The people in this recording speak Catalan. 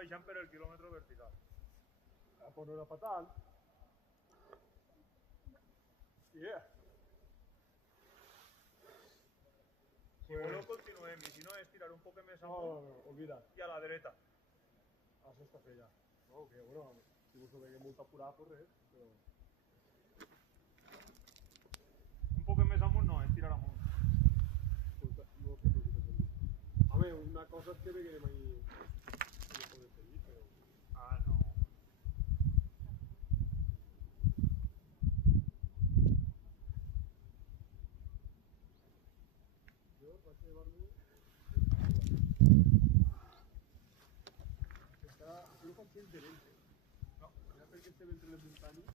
baixant per el quilòmetre vertical. Pues no era para tant. Yeah. Si voleu continuem, i si no és tirar un poc més amunt Olvida't. i a la dreta. Això està fet ja. No, que bueno, si vos ho veiem molt apurat, pues res, però... Un poc més amunt no, és tirar amunt. Escolta, no sé per què t'ho dit. Home, una cosa és que veiem ahí... No podem seguir, però... Ah, no. Jo vaig llevar-me... Està... Jo faig el de vent, no? Ja perquè estem entre les muntanyes...